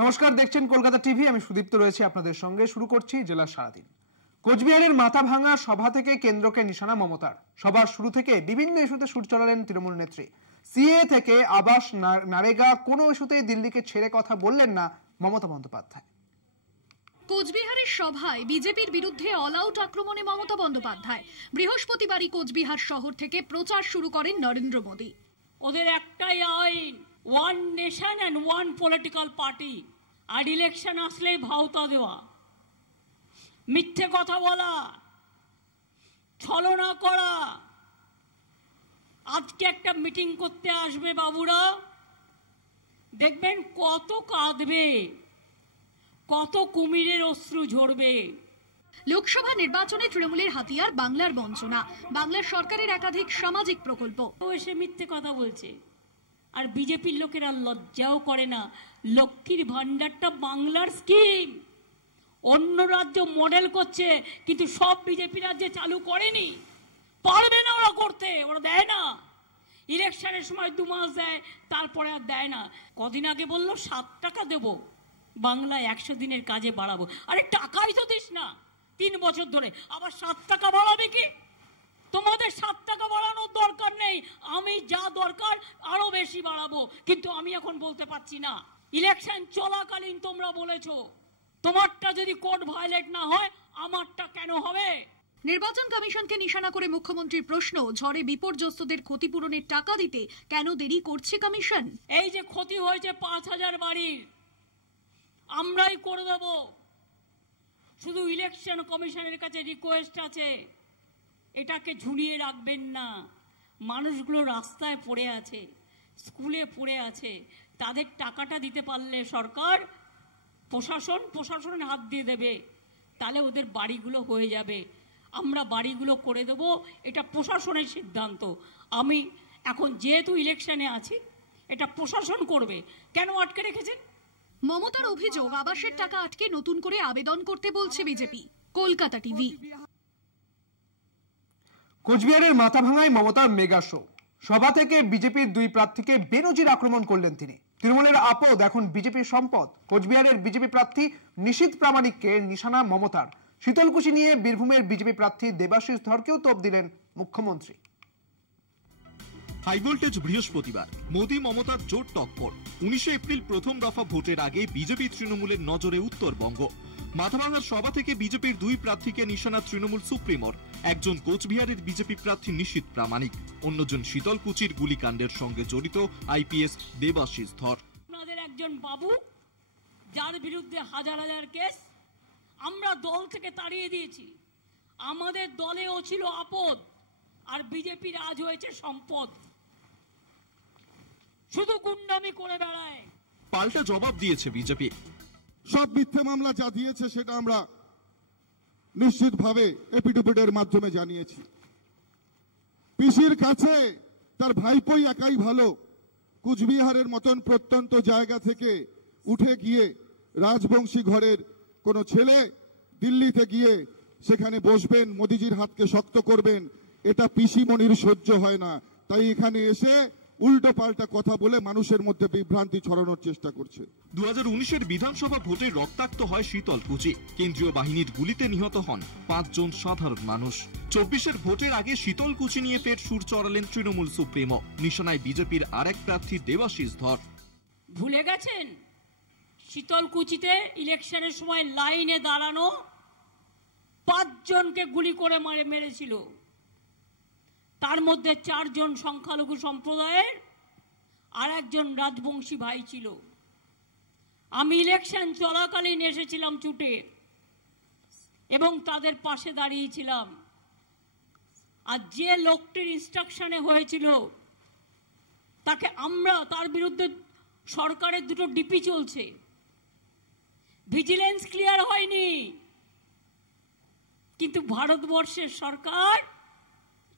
নমস্কার, দেখছেন কলকাতা টিভি। আমি সুদীপ্ত রয়েছি আপনাদের সঙ্গে। শুরু করছি জেলার সারাদিন। কোচবিহারের মাথাভাঙা সভা থেকে কেন্দ্রকে নিশানা মমতার। সভার শুরু থেকে বিভিন্ন ইস্যুতে সুর চড়ালেন তৃণমূল নেত্রী। সিএ থেকে আবাস, নারেগা, কোনো ইস্যুতেই দিল্লিকে ছেড়ে কথা বললেন না মমতা বন্দ্যোপাধ্যায়। কোচবিহারের সভায় বিজেপির বিরুদ্ধে অল আউট আক্রমণে মমতা বন্দ্যোপাধ্যায়। বৃহস্পতিবারই কোচবিহার শহর থেকে প্রচার শুরু করেন নরেন্দ্র মোদী। ওদের একটাই আইন, one nation and one political party. আর ইলেকশন আসলেই ভাওতা দেওয়া, মিথ্যে কথা বলা, ছলনা করা। আজকে একটা মিটিং করতে আসবে বাবুরা, দেখবেন কত কাঁদবে, কত কুমিরের অশ্রু ঝরবে। লোকসভা নির্বাচনে তৃণমূলের হাতিয়ার বাংলার বঞ্চনা, বাংলার সরকারের একাধিক সামাজিক প্রকল্প। এসে মিথ্যে কথা বলছে। আর বিজেপির লোকেরা লজ্জাও করে না। লক্ষ্মীর ভান্ডারটা বাংলার স্কিম, অন্য রাজ্য মডেল করছে, কিন্তু সব বিজেপি রাজ্যে চালু করেনি। পারবে না ওরা করতে, ওরা দেয় না। ইলেকশনের সময় 2 মাস দেয়, তারপরে আর দেয় না। কদিন আগে বললো 7 টাকা দেব, বাংলায় 100 দিনের কাজে বাড়াবো। আরে টাকাই তো দিস না 3 বছর ধরে, আবার 7 টাকা বাড়াবে কি? তোমাদের 7 টাকা বাড়ানোর দরকার নেই, আমি যা দরকার আরো বেশি বাড়াবো, কিন্তু আমি এখন বলতে পারছি না। ইলেকশন চলাকালীন তোমরা বলেছো তোমারটা যদি কোড ভায়োলেট না হয় আমারটা কেন হবে? নির্বাচন কমিশনকে নিশানা করে মুখ্যমন্ত্রীর প্রশ্ন, ঝড়ে বিপর্যস্তদের ক্ষতিপূরণের টাকা দিতে কেন দেরি করছে কমিশন? এই যে ক্ষতি হয়েছে 5000 বাড়ির, আমরাই করে দেব। শুধু ইলেকশন কমিশনের কাছে রিকোয়েস্ট আছে, এটাকে ঝুলিয়ে রাখবেন না। মানুষগুলো রাস্তায় পড়ে আছে, স্কুলে পড়ে আছে, তাদের টাকাটা দিতে পারলে সরকার, প্রশাসনের হাত দিয়ে দেবে, তাহলে ওদের বাড়িগুলো হয়ে যাবে। আমরা বাড়িগুলো করে দেব, এটা প্রশাসনের সিদ্ধান্ত। আমি এখন যেহেতু ইলেকশনে আছি, এটা প্রশাসন করবে। কেন আটকে রেখেছেন? মমতার অভিযোগ, আবাসের টাকা আটকে নতুন করে আবেদন করতে বলছে বিজেপি। কলকাতা টিভি। কোচবিহারের মাথাভাঙায় মমতার মেগা শো। সভা থেকে বিজেপির 2 প্রার্থীকে বেনজির আক্রমণ করলেন তিনি। তৃণমূলের আপদ এখন বিজেপির সম্পদ। কোচবিহারের বিজেপি প্রার্থী নিশীথ প্রামাণিককে নিশানা মমতার। শীতলকুচি নিয়ে বীরভূমের বিজেপি প্রার্থী দেবাশিস ধরকেও তোপ দিলেন মুখ্যমন্ত্রী। হাই ভোল্টেজ বৃহস্পতিবার, মোদী মমতার জোর টক্কর। 19 এপ্রিল প্রথম দফা ভোটের আগে বিজেপি তৃণমূলের নজরে উত্তরবঙ্গ। মাথাভাঙার সভা থেকে বিজেপির 2 প্রার্থীকে নিশানা তৃণমূল সুপ্রিমোর। একজন কোচবিহারের বিজেপি প্রার্থী নিশীথ প্রামাণিক, অন্যজন শীতলকুচির গুলিকাণ্ডের সঙ্গে জড়িত আইপিএস দেবাশিস ধর। আপনাদের একজন বাবু, যার বিরুদ্ধে হাজার হাজার কেস, আমরা দল থেকে তাড়িয়ে দিয়েছি। আমাদের দলেও ছিল আপদ, আর বিজেপির আজ হয়েছে সম্পদ। শুধু গুন্ডামি করে বেড়ায়। পাল্টা জবাব দিয়েছে বিজেপি। সব মিথ্যে মামলা যা দিয়েছে সেটা আমরা নিশ্চিতভাবে এপিডুপিডের মাধ্যমে জানিয়েছি। পিসির কাছে তার ভাইপোই একাই ভালো। কুচবিহারের মতন প্রত্যন্ত জায়গা থেকে উঠে গিয়ে রাজবংশী ঘরের কোনো ছেলে দিল্লিতে গিয়ে সেখানে বসবেন, মোদিজির হাতকে শক্ত করবেন, এটা পিসি মনির সহ্য হয় না। তাই এখানে এসে উল্টো পাল্টা কথা বলে মানুষের মধ্যে বিভ্রান্তি ছড়ানোর চেষ্টা করছে। 2019-এর বিধানসভা ভোটে রক্তাক্ত হয় শীতলকুচি। কেন্দ্রীয় বাহিনীর গুলিতে নিহত হন 5 জন সাধারণ মানুষ। 24-এর ভোটের আগে শীতলকুচি নিয়ে ফের সুর চড়ালেন তৃণমূল সুপ্রিমো। নিশানায় বিজেপির আরেক প্রার্থী দেবাশিস ধর। ভুলে গেছেন শীতলকুচিতে ইলেকশনের সময় লাইনে দাঁড়ানো 5 জনকে গুলি করে মেরেছিল। তার মধ্যে 4 জন সংখ্যালঘু সম্প্রদায়ের, আর একজন রাজবংশী ভাই ছিল। আমি ইলেকশন চলাকালীন এসেছিলাম ছুটে, এবং তাদের পাশে দাঁড়িয়েছিলাম। আর যে লোকটির ইনস্ট্রাকশনে হয়েছিল তাকে তার বিরুদ্ধে সরকারের 2টো ডিপি চলছে, ভিজিলেন্স ক্লিয়ার হয়নি, কিন্তু ভারতবর্ষের সরকার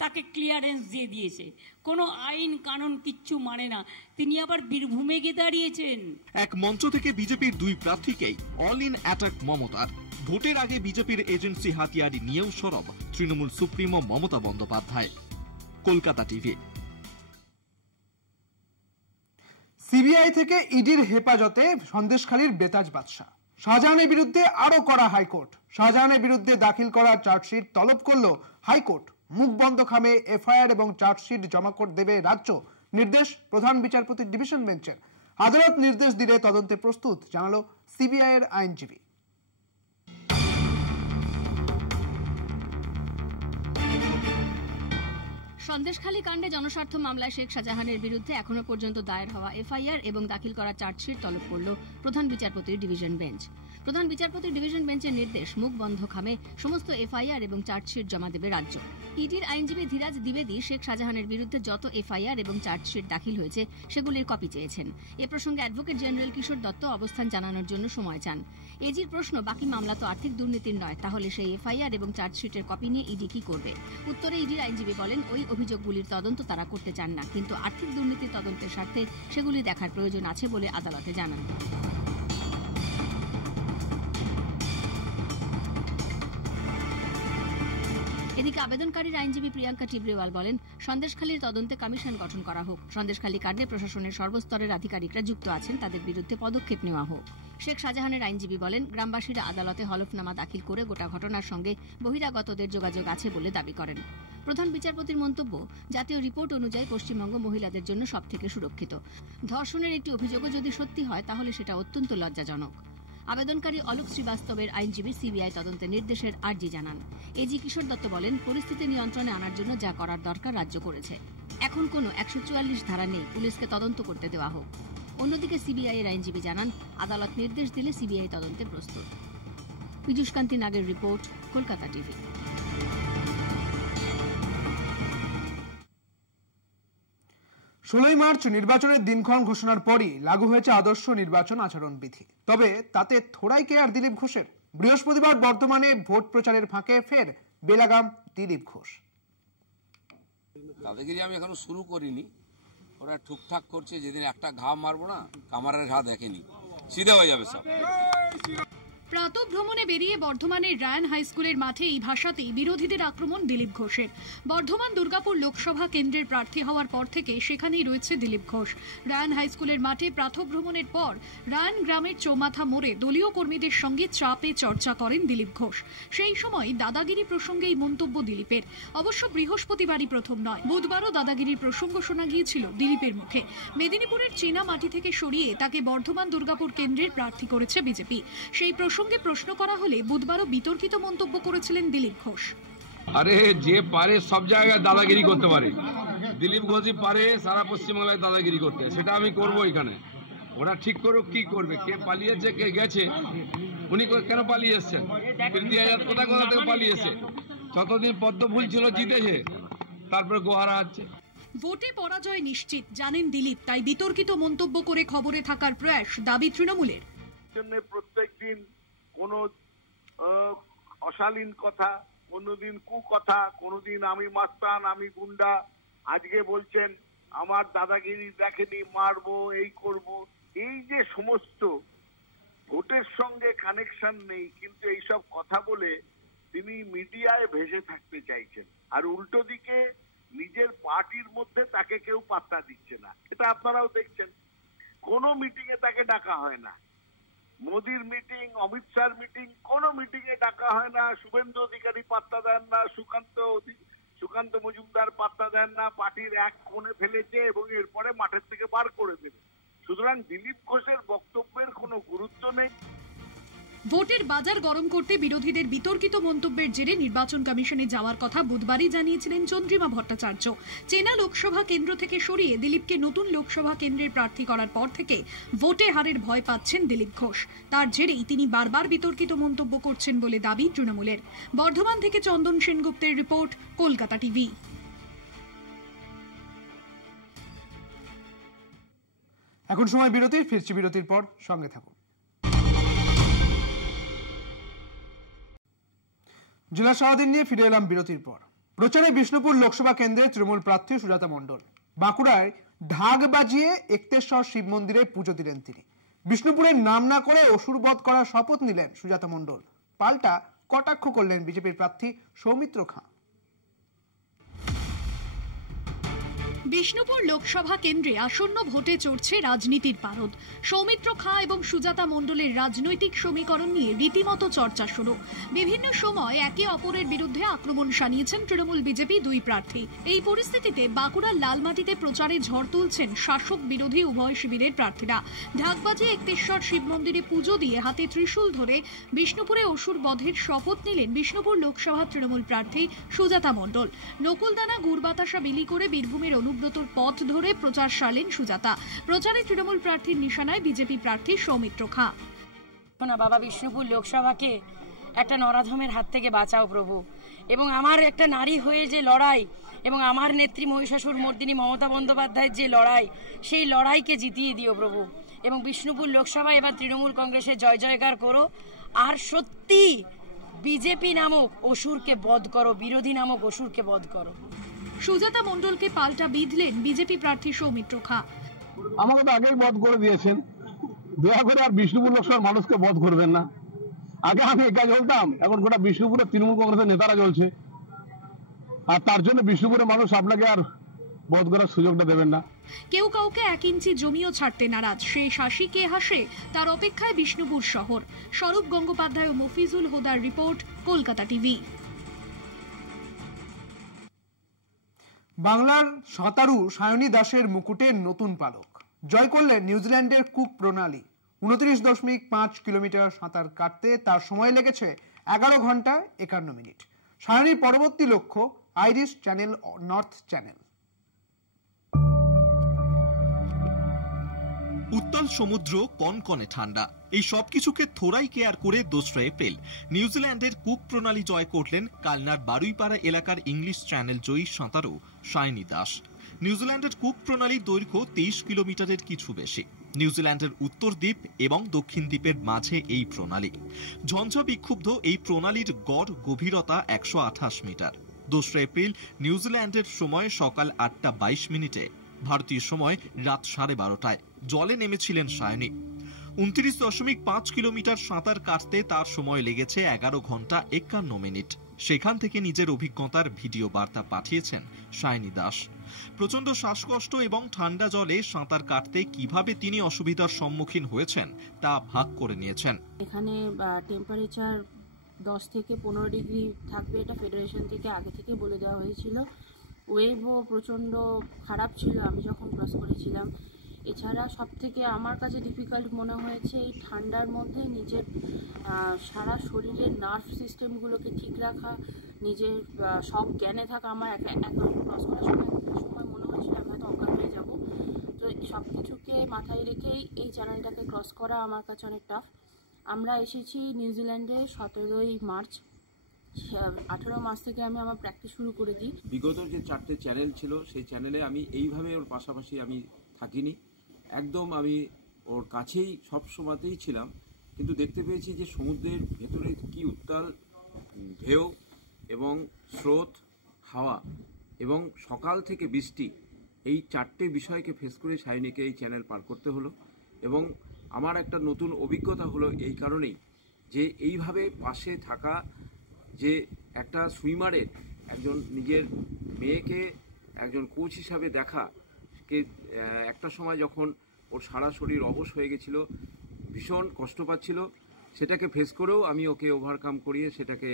তাকে ক্লিয়ারেন্স দিয়ে দিয়েছে। কোনো আইন কানুন কিচ্ছু মানে না। তিনি আবার বীরভূমে গিয়ে দাঁড়িয়েছেন। এক মঞ্চ থেকে বিজেপির 2 প্রার্থীকেই অল ইন অ্যাটাক মমতার। ভোটের আগে বিজেপির এজেন্সি হাতিয়ারি নিয়েও সরব Trinamool supremo Mamata Bandyopadhyay. Kolkata TV. CBI থেকে ইডির হেফাজতে সন্দেশখালীর বেতাজ বাদশা। শাহজাহানের বিরুদ্ধে আরো করা হাইকোর্ট। শাহজাহানের বিরুদ্ধে দাখিল করা চার্জশিট তলব করল হাইকোর্ট। মুখ বন্ধ খামে এফআইআর এবং চার্জশিট জমা করে দেবে রাজ্য। নির্দেশ প্রধান বিচারপতির ডিভিশন বেঞ্চের। আদালত নির্দেশ দিলে তদন্তে প্রস্তুত, জানালো সিবিআই এর আইনজীবী। সন্দেশখালী কাণ্ডে জনস্বার্থ মামলায় শেখ শাহজাহানের বিরুদ্ধে এখনো পর্যন্ত দায়ের হওয়া এফআইআর এবং দাখিল করা চার্জশিট তলব করল প্রধান বিচারপতির ডিভিশন বেঞ্চ। প্রধান বিচারপতির ডিভিশন বেঞ্চের নির্দেশ, মুখ বন্ধ খামে সমস্ত এফআইআর এবং চার্জশিট জমা দেবে রাজ্য। ইডির আইনজীবী ধীরাজ দ্বিবেদী শেখ শাহজাহানের বিরুদ্ধে যত এফআইআর এবং চার্জশিট দাখিল হয়েছে সেগুলির কপি চেয়েছেন। এ প্রসঙ্গে অ্যাডভোকেট জেনারেল কিশোর দত্ত অবস্থান জানানোর জন্য সময় চান। এজির প্রশ্ন, বাকি মামলা তো আর্থিক দুর্নীতির নয়, তাহলে সেই এফআইআর এবং চার্জশিটের কপি নিয়ে ইডি কি করবে? উত্তরে ইডির আইনজীবী বলেন, ওই অভিযোগগুলির তদন্ত তারা করতে চান না, কিন্তু আর্থিক দুর্নীতির তদন্তের স্বার্থে সেগুলি দেখার প্রয়োজন আছে বলে আদালতে জানান। এদিকে আবেদনকারীর আইনজীবী প্রিয়াঙ্কা টিবরেওয়াল বলেন, সন্দেশখালীর তদন্তে কমিশন গঠন করা হোক। সন্দেশখালী কাণ্ডে প্রশাসনের সর্বস্তরের আধিকারিকরা যুক্ত আছেন, তাদের বিরুদ্ধে পদক্ষেপ নেওয়া হোক। শেখ শাহজাহানের আইনজীবী বলেন, গ্রামবাসীরা আদালতে হলফনামা দাখিল করে গোটা ঘটনার সঙ্গে বহিরাগতদের যোগাযোগ আছে বলে দাবি করেন। প্রধান বিচারপতির মন্তব্য, জাতীয় রিপোর্ট অনুযায়ী পশ্চিমবঙ্গ মহিলাদের জন্য সবথেকে সুরক্ষিত। ধর্ষণের একটি অভিযোগও যদি সত্যি হয় তাহলে সেটা অত্যন্ত লজ্জাজনক। আবেদনকারী অলোক শ্রীবাস্তবের আইনজীবী সিবিআই তদন্তে নির্দেশের আর্জি জানান। এজি কিশোর দত্ত বলেন, পরিস্থিতি নিয়ন্ত্রণে আনার জন্য যা করার দরকার রাজ্য করেছে। এখন কোনো 144 ধারা নেই, পুলিশকে তদন্ত করতে দেওয়া হোক। অন্যদিকে সিবিআই এর আইনজীবী জানান, আদালত নির্দেশ দিলে সিবিআই তদন্তে প্রস্তুত। পীযূষকান্তি নাগের রিপোর্ট, কলকাতা টিভি। 16 মার্চ নির্বাচনের দিনক্ষণ ঘোষণার পরই লাগু হয়েছে আদর্শ নির্বাচন আচরণ বিধি। তবে তাতে থোড়াই কেয়ার দিলীপ ঘোষের। বৃহস্পতিবার বর্ধমানে ভোট প্রচারের ফাঁকে ফের বেলাগাম দিলীপ ঘোষ। দাদাগিরি আমি এখনো শুরু করিনি, ওরা ঠিকঠাক করছে। যেদিন একটা ঘা মারবো না, কামারের ঘা দেখেনি, সিধে হয়ে যাবে সব। প্রাতঃ ভ্রমণে বেরিয়ে বর্ধমানের রায়ান হাই স্কুলের মাঠে এই ভাষাতেই বিরোধীদের আক্রমণ দিলীপ ঘোষের। বর্ধমান দুর্গাপুর লোকসভা কেন্দ্রের প্রার্থী হওয়ার পর থেকে সেখানেই রয়েছে দিলীপ ঘোষ। রায়ান হাই স্কুলের মাঠে প্রাতঃ ভ্রমণের পর রায়ান গ্রামের চৌমাথা মোড়ে দলীয় কর্মীদের সঙ্গে চাপে চর্চা করেন দিলীপ ঘোষ। সেই সময় দাদাগিরি প্রসঙ্গে এই মন্তব্য দিলীপের। অবশ্য বৃহস্পতিবারই প্রথম নয়, বুধবারও দাদাগিরির প্রসঙ্গ শোনা গিয়েছিল দিলীপের মুখে। মেদিনীপুরের চেনা মাটি থেকে সরিয়ে তাকে বর্ধমান দুর্গাপুর কেন্দ্রের প্রার্থী করেছে বিজেপি। সেই সঙ্গে প্রশ্ন করা হলে বুধবারও বিতর্কিত মন্তব্য করেছিলেন দিলীপ ঘোষ। আরে যে পারে সব জায়গায় দাদাগিরি করতে পারে, দিলীপ ঘোষই পারে সারা পশ্চিমবাংলায় দাদাগিরি করতে, সেটা আমি করব এখানে। ওরা ঠিক করুক কি করবে, কে পালিয়েছে কে গেছে। উনি কেন পালিয়ে এসছেন? প্রীতি আজাদ কোথা কোথা থেকে পালিয়েছে? যতদিন পদ্ম ফুল ছিল জিতেছে, তারপরে গোহারা আছে। ভোটে পরাজয় নিশ্চিত জানেন দিলীপ, তাই বিতর্কিত মন্তব্য করে খবরে থাকার প্রয়াস, দাবি তৃণমূলের। প্রত্যেকদিন কোন অশালীন কথা, কোনদিন কুকথা, কোনদিন আমি মাস্তান আমি গুন্ডা, আজকে বলছেন আমার দাদাগিরি দেখেনি, মারবো, এই করব। এই যে সমস্ত ভোটের সঙ্গে কানেকশন নেই, কিন্তু এইসব কথা বলে তিনি মিডিয়ায় ভেসে থাকতে চাইছেন। আর উল্টো দিকে নিজের পার্টির মধ্যে তাকে কেউ পাত্তা দিচ্ছে না, এটা আপনারাও দেখছেন। কোনো মিটিং এ তাকে ডাকা হয় না। মোদির মিটিং, অমিত শাহর মিটিং, কোন মিটিং এ ডাকা হয় না। শুভেন্দু অধিকারী পাত্তা দেন না, সুকান্ত মজুমদার পাত্তা দেন না। পার্টির এক কোণে ফেলেছে এবং এরপরে মাঠের থেকে বার করে দেবে। সুতরাং দিলীপ ঘোষের বক্তব্যের কোনো গুরুত্ব নেই। ভোটের বাজার গরম করতে বিরোধীদের বিতর্কিত মন্তব্যের জেরে নির্বাচন কমিশনে যাওয়ার কথা বুধবারই জানিয়েছিলেন চন্দ্রিমা ভট্টাচার্য। চেনা লোকসভা কেন্দ্র থেকে সরিয়ে দিলীপকে নতুন লোকসভা কেন্দ্রের প্রার্থী করার পর থেকে ভোটে হারের ভয় পাচ্ছেন দিলীপ ঘোষ। তার জেরেই তিনি বারবার বিতর্কিত মন্তব্য করছেন বলে দাবি তৃণমূলের। বর্ধমান থেকে চন্দন সেনগুপ্তের রিপোর্ট, কলকাতা টিভি। এখন সময় বিরতির, ফিরছি বিরতির পর, সঙ্গে থাকুন। জেলা সভাদিন নিয়ে ফিরে এলাম বিরতির পর। প্রচারে বিষ্ণুপুর লোকসভা কেন্দ্রের তৃণমূল প্রার্থী সুজাতা মণ্ডল। বাঁকুড়ায় ঢাক বাজিয়ে একতেশ্বর শিব মন্দিরে পুজো দিলেন তিনি। বিষ্ণুপুরের নাম না করে অসুরবধ করার শপথ নিলেন সুজাতা মণ্ডল। পাল্টা কটাক্ষ করলেন বিজেপির প্রার্থী সৌমিত্র খাঁ। বিষ্ণুপুর লোকসভা কেন্দ্রে আসন্ন ভোটে চড়ছে রাজনীতির পারদ। সৌমিত্র খাঁ এবং সুজাতা মণ্ডলের রাজনৈতিক সমীকরণ নিয়ে রীতিমতো চর্চা শুরু। বিভিন্ন সময় একে অপরের বিরুদ্ধে আক্রমণ শানিয়েছেন তৃণমূল বিজেপি দুই প্রার্থী। এই পরিস্থিতিতে বাঁকুড়ার লালমাটিতে প্রচারে ঝড় তুলছেন শাসক বিরোধী উভয় শিবিরের প্রার্থীরা। ঢাকবাজি একতেশ্বর শিব মন্দিরে পুজো দিয়ে হাতে ত্রিশূল ধরে বিষ্ণুপুরে অসুর বধের শপথ নিলেন বিষ্ণুপুর লোকসভা তৃণমূল প্রার্থী সুজাতা মণ্ডল। নকুলদানা গুড় বাতাসা বিলি করে বীরভূমের অনুব্রতর পথ ধরে প্রচার সারলেন সুজাতা। প্রচারে তৃণমূল প্রার্থীর নিশানায় বিজেপি প্রার্থী সৌমিত্র খাঁ। বাবা বিষ্ণুপুর লোকসভাকে একটা নরাধমের হাত থেকে বাঁচাও প্রভু, এবং আমার একটা নারী হয়ে যে লড়াই এবং আমার নেত্রী মহিষাসুর মর্দিনী মমতা বন্দ্যোপাধ্যায়ের যে লড়াই, সেই লড়াইকে জিতিয়ে দিও প্রভু। এবং বিষ্ণুপুর লোকসভা এবার তৃণমূল কংগ্রেসের জয় জয়কার করো, আর সত্যি বিজেপি নামক অসুরকে বধ করো, বিরোধী নামক অসুরকে বধ করো। সুজাতা মণ্ডলকে পাল্টা বিঁধলেন বিজেপি প্রার্থী সৌমিত্র খাঁ। আমাকে তো আগেই বধ করে দিয়েছেন, দয়া করে আর বিষ্ণুপুর লোকসভার মানুষকে বধ করবেন না। আগে আমি একা জ্বলতাম, এখন গোটা বিষ্ণুপুরে তৃণমূল কংগ্রেসের নেতারা জ্বলছে, আর তার জন্য বিষ্ণুপুরের মানুষ আপনাকে আর বধ করার সুযোগটা দেবেন না। কেউ কাউকে 1 ইঞ্চি জমিও ছাড়তে নারাজ, সেই শাসি কে হাসে তার অপেক্ষায় বিষ্ণুপুর শহর। স্বরূপ গঙ্গোপাধ্যায় ও মফিজুল হুদার রিপোর্ট, কলকাতা টিভি। বাংলার সাঁতারু সায়নী দাসের মুকুটে নতুন পালক। জয় করলেন নিউজিল্যান্ডের কুক প্রণালী। 29.5 কিলোমিটার সাঁতার কাটতে তার সময় লেগেছে 11 ঘন্টা 51 মিনিট। সায়নীর পরবর্তী লক্ষ্য আইরিশ চ্যানেল, নর্থ চ্যানেল। উত্তাল সমুদ্র, কনকনে ঠান্ডা, এই সবকিছুকে থোড়াই কেয়ার করে 2 এপ্রিল নিউজিল্যান্ডের কুক প্রণালী জয় করলেন কালনার বারুইপাড়া এলাকার ইংলিশ চ্যানেল জয়ী সাঁতারু সায়নী দাস। নিউজিল্যান্ডের কুক প্রণালীর দৈর্ঘ্য 23 কিলোমিটারের কিছু বেশি। নিউজিল্যান্ডের উত্তর দ্বীপ এবং দক্ষিণ দ্বীপের মাঝে এই প্রণালী। ঝঞ্ঝা বিক্ষুব্ধ এই প্রণালীর গড় গভীরতা 128 মিটার। 2 এপ্রিল নিউজিল্যান্ডের সময় সকাল 8:22 মিনিটে, ভারতীয় সময় রাত 12:30টায় জলে নেমেছিলেন সায়নী। 29.5 কিলোমিটার সাঁতার কাটতে তার সময় লেগেছে 11 ঘন্টা 51 মিনিট। সেখান থেকে নিজের অভিজ্ঞতার ভিডিও বার্তা পাঠিয়েছেন সায়নী দাস। প্রচন্ড শ্বাসকষ্ট এবং ঠান্ডা জলে সাঁতার কাটতে কিভাবে তিনি অসুবিধার সম্মুখীন হয়েছেন তা ভাগ করে নিয়েছেন। এখানে টেম্পারেচার 10 থেকে 15 ডিগ্রি থাকবে, এটা ফেডারেশন থেকে আগে থেকে বলে দেওয়া হয়েছিল। ওয়েভও প্রচণ্ড খারাপ ছিল আমি যখন ক্রস করেছিলাম। এছাড়া সবথেকে আমার কাছে ডিফিকাল্ট মনে হয়েছে এই ঠান্ডার মধ্যে নিজের সারা শরীরের নার্ভ সিস্টেমগুলোকে ঠিক রাখা, নিজের সব জ্ঞানে থাকা। আমার এখন ক্রস করার সময় মনে হয়েছিল আমি হয়তো অজ্ঞান হয়ে যাব। তো সব কিছুকে মাথায় রেখেই এই চ্যানেলটাকে ক্রস করা আমার কাছে অনেক টাফ। আমরা এসেছি নিউজিল্যান্ডে 17ই মার্চ। 18 মাস থেকে আমি আমার প্র্যাকটিস শুরু করে দিই। বিগত যে 4টে চ্যানেল ছিল সেই চ্যানেলে আমি এইভাবে ওর পাশাপাশি আমি থাকিনি, একদম আমি ওর কাছেই সব সময়তেই ছিলাম। কিন্তু দেখতে পেয়েছি যে সমুদ্রের ভেতরে কি উত্তাল ঢেউ এবং স্রোত, হাওয়া এবং সকাল থেকে বৃষ্টি, এই 4টে বিষয়কে ফেস করে সায়নীকে এই চ্যানেল পার করতে হলো। এবং আমার একটা নতুন অভিজ্ঞতা হলো এই কারণেই যে এইভাবে পাশে থাকা, যে একটা সুইমারের একজন নিজের মেয়েকে একজন কোচ হিসাবে দেখা, একটা সময় যখন ওর সারা শরীর অবশ হয়ে গেছিল, ভীষণ কষ্ট পাচ্ছিল, সেটাকে ফেস করেও আমি ওকে ওভারকাম করিয়ে সেটাকে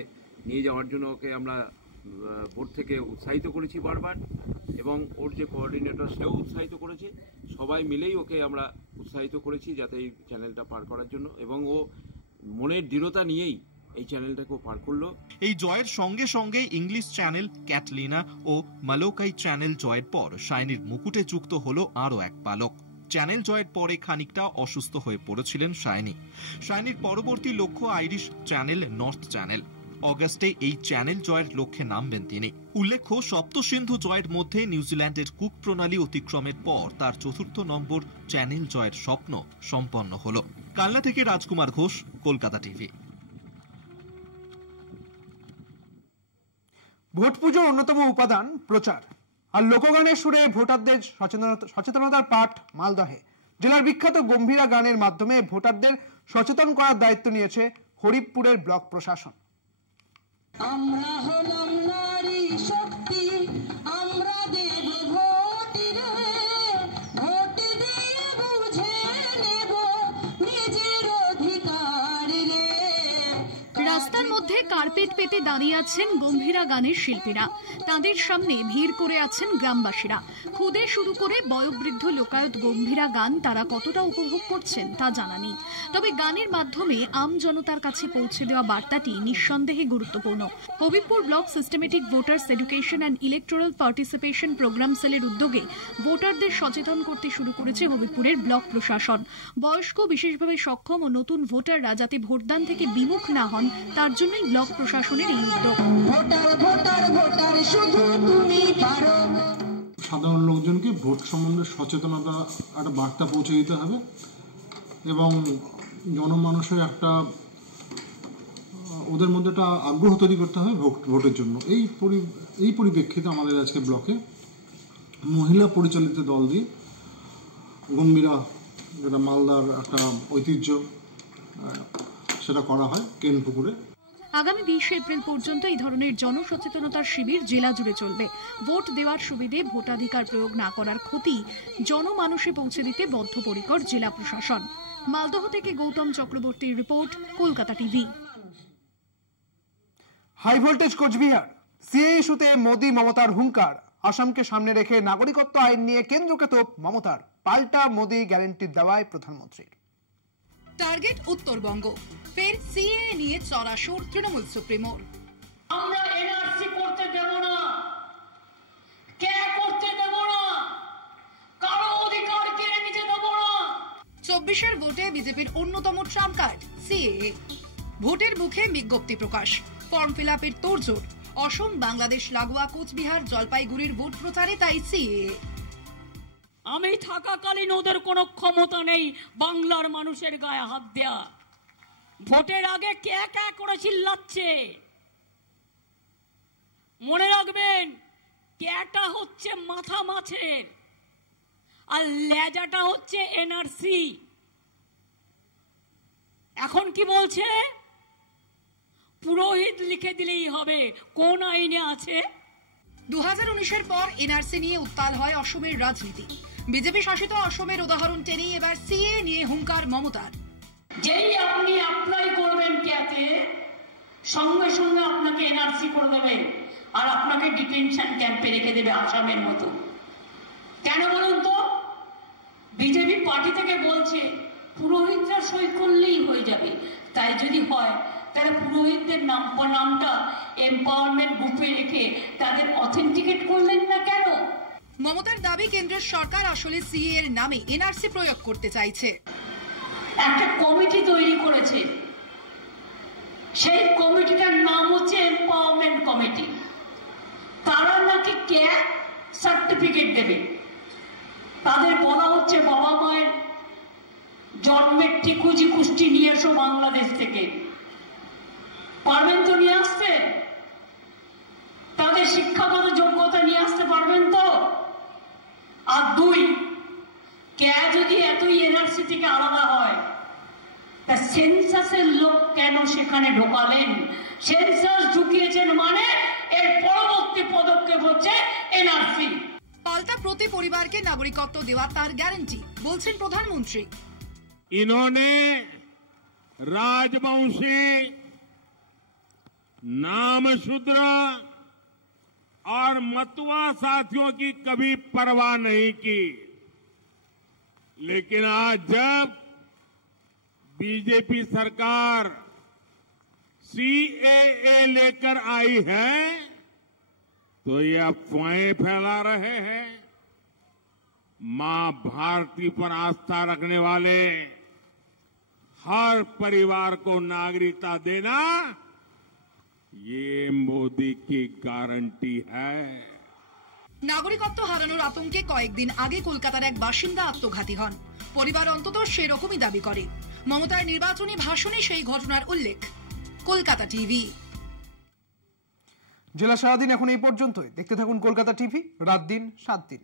নিয়ে যাওয়ার জন্য ওকে আমরা বোর্ড থেকে উৎসাহিত করেছি বারবার, এবং ওর যে কোঅর্ডিনেটর সেও উৎসাহিত করেছে। সবাই মিলেই ওকে আমরা উৎসাহিত করেছি যাতে এই চ্যানেলটা পার করার জন্য, এবং ও মনের দৃঢ়তা নিয়েই এই চ্যানেলটাকেও পার করলো। এই জয়ের সঙ্গে সঙ্গে ইংলিশ চ্যানেল, ক্যাটলিনা ও মালোকাই চ্যানেল জয়ের পর সায়নীর মুকুটে যুক্ত হলো আরও এক পালক। চ্যানেল জয়ের পরে খানিকটা অসুস্থ হয়ে পড়েছিলেন সায়নী। সায়নীর পরবর্তী লক্ষ্য আইরিশ চ্যানেল, নর্থ চ্যানেল। অগাস্টে এই চ্যানেল জয়ের লক্ষ্যে নামবেন তিনি। উল্লেখ্য, সপ্তসিন্ধু জয়ের মধ্যে নিউজিল্যান্ডের কুক প্রণালী অতিক্রমের পর তার 4র্থ নম্বর চ্যানেল জয়ের স্বপ্ন সম্পন্ন হল। কালনা থেকে রাজকুমার ঘোষ, কলকাতা টিভি। ভোট পুজোর অন্যতম উপাদান প্রচার, আর লোকগানের সুরে ভোটারদের সচেতনতার পাঠ মালদহে। জেলার বিখ্যাত গম্ভীরা গানের মাধ্যমে ভোটারদের সচেতন করার দায়িত্ব নিয়েছে হরিপুরের ব্লক প্রশাসন। আমরা হলাম নারী শক্তি, আমরা দেব ভোটের পেতে দাঁড়িয়ে আছেন গম্ভীরা গানের শিল্পীরা। তাদের সামনে ভিড় করে আছেন গ্রামবাসীরা। খুদে শুরু করে বয়োবৃদ্ধ লোকায়ত গম্ভীরা গান তারা কতটা উপভোগ করছেন তা জানা নেই। তবে গানের মাধ্যমে আম জনতার কাছে পৌঁছে দেওয়া বার্তাটি নিঃসন্দেহে গুরুত্বপূর্ণ। Habibpur block systematic voters education and electoral participation programme সেলের উদ্যোগে ভোটারদের সচেতন করতে শুরু করেছে হবিবপুরের ব্লক প্রশাসন। বয়স্ক, বিশেষভাবে সক্ষম ও নতুন ভোটাররা যাতে ভোটদান থেকে বিমুখ না হন তার জন্যই ব্লক প্রশাসনের এই উদ্যোগ। সাধারণ লোকজনকে ভোট সম্বন্ধে সচেতনতা একটা বার্তা পৌঁছে দিতে হবে এবং জনমানুষের একটা ওদের মধ্যে একটা আগ্রহ তৈরি করতে হবে ভোটের জন্য। এই পরিপ্রেক্ষিতে আমাদের আজকে ব্লকে মহিলা পরিচালিত দল দিয়ে গম্ভীরা, যেটা মালদার একটা ঐতিহ্য, সেটা করা হয় কেনপুকুরে। আগামী 20 এপ্রিল পর্যন্ত এই ধরনের জনসচেতনতার শিবির জেলা জুড়ে চলবে। ভোট দেওয়ার সুবিধে ভোটাধিকার প্রয়োগ না করার ক্ষতি জনমানুষে পৌঁছে দিতে বদ্ধপরিকর জেলা প্রশাসন। মালদহ থেকে গৌতম চক্রবর্তীর report, Kolkata TV. High voltage Cooch Behar, CAA ইস্যুতে মোদি মমতার হুঙ্কার। আসামকে সামনে রেখে নাগরিকত্ব আইন নিয়ে কেন্দ্রকে তোপ মমতার। পাল্টা মোদি গ্যারান্টি দেওয়ায় প্রধানমন্ত্রীর। টার্গেট উত্তরবঙ্গ, ফের সিএএ নিয়ে চড়াসুর তৃণমূল সুপ্রিমোর। আমরা এনআরসি করতে দেব না, কে করতে দেব না, কারো অধিকার কেড়ে নিতে দেব না। 24-এর ভোটে বিজেপির অন্যতম ট্রাম্প কার্ড সিএএ। ভোটের মুখে বিজ্ঞপ্তি প্রকাশ, ফর্ম ফিল আপের তোড়জোড়। অসম, বাংলাদেশ লাগোয়া কোচবিহার, জলপাইগুড়ির ভোট প্রচারে তাই সিএএ। আমি থাকাকালীন ওদের কোনো ক্ষমতা নেই বাংলার মানুষের গায়ে হাত দেয়া। ভোটের আগে কে কে করে চিল্লাচ্ছে, মনে রাখবেন কেটা হচ্ছে মাথা মাছের আর লেজাটা হচ্ছে এনআরসি। এখন কি বলছে? পুরোহিত লিখে দিলেই হবে। কোন আইনে আছে? 2019-এর পর এনআরসি নিয়ে উত্তাল হয় অসমের রাজনীতি। বিজেপি শাসিত অসমের উদাহরণ টেনেই এবার সিএএ নিয়ে হুঙ্কার মমতার। যেই আপনি অ্যাপ্লাই করবেন ক্যাতে, সঙ্গে সঙ্গে আপনাকে এনআরসি করে দেবে আর আপনাকে ডিটেনশন ক্যাম্পে রেখে দেবে আসামের মতো। কেন বলুন তো? বিজেপি পার্টি থেকে বলছে পুরোহিতরা সই করলেই হয়ে যাবে। তাই যদি হয় তাহলে পুরোহিতদের নামটা এম্পাওয়ারমেন্ট গ্রুপে রেখে তাদের অথেন্টিকেট করলেন না কেন? মমতার দাবি কেন্দ্রের সরকার আসলে সিএএ এর নামে এনআরসি প্রয়োগ করতে চাইছে। একটা কমিটি তৈরি করেছে, সেই কমিটিটার নাম হচ্ছে এম্পাওয়ারমেন্ট কমিটি। তারা নাকি ক্যাট সার্টিফিকেট দেবে। তাদের বলা হচ্ছে বাবা মায়ের জন্মের টিকুজি কুষ্টি নিয়ে এসো বাংলাদেশ থেকে। পারবেন তো নিয়ে আসতে? তাদের শিক্ষাগত যোগ্যতা নিয়ে আসতে পারবেন তো? আর 2, কে যদি এতই এনআরসি থেকে আলাদা হয় তা সেন্সাসের লোক কেন সেখানে ঢোকালেন? সেন্সাস ঢুকিয়েছেন মানে এর পরবর্তী পদক্ষেপ হচ্ছে এনআরসি। পাল্টা প্রতি পরিবারকে নাগরিকত্ব দেওয়া তার গ্যারান্টি, বলছেন প্রধানমন্ত্রী। इन्होंने राजवंशी, नामशूद्र और मतुआ साथियों की कभी परवाह नहीं की। लेकिन आज जब बीजेपी सरकार सीएए लेकर आई है तो ये अफवाहें फैला रहे हैं। मां भारती पर आस्था रखने वाले हर परिवार को नागरिकता देना ये मोदी की गारंटी है। নাগরিকত্ব হারানোর আতঙ্কে কয়েকদিন আগে কলকাতার এক বাসিন্দা আত্মঘাতী হন। পরিবার অন্তত সেরকমই দাবি করে। মমতার নির্বাচনী ভাষণে সেই ঘটনার উল্লেখ। কলকাতা টিভি। জেলা সারাদিন এখন এই পর্যন্তই। দেখতে থাকুন কলকাতা টিভি, রাত দিন 7 দিন।